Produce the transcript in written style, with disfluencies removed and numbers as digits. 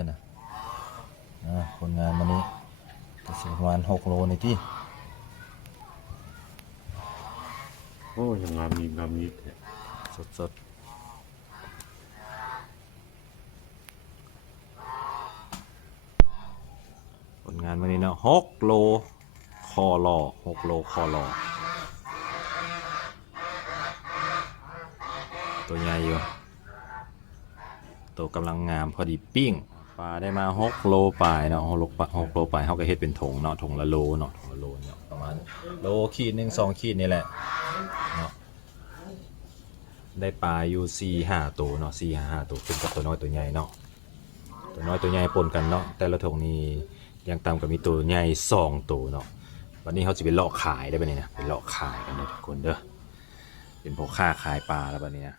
ช่นะผลงานวันนี้ก็สิประมาณ6 โลในที่โอ้ยังงามมีสดผลงานวันนี้เนาะ6 โลคอรอ6 โลคอรอตัวใหญ่อยู่ตัวกำลังงามพอดีปิ้งปลาได้มา6 โลปลายเนาะ6 โลปลายเขาก็เฮ็ดเป็นถุงเนาะถุงละโลเนาะถุงละโลเนาะประมาณโลขีดหนึ่ง2 ขีดนี่แหละเนาะได้ปลาอยู่4-5 ตัวเนาะ4-5 ตัวขึ้นกับตัวน้อยตัวใหญ่เนาะตัวน้อยตัวใหญ่ปนกันเนาะแต่ละถุงนี้ยังต่ำก็มีตัวใหญ่2 ตัวเนาะวันนี้เขาจะไปเลาะขายได้ปะเนี่ยนะไปเลาะขายกันเลยทุกคนเด้อเป็นพวกค้าขายปลาแล้วปะเนี่ย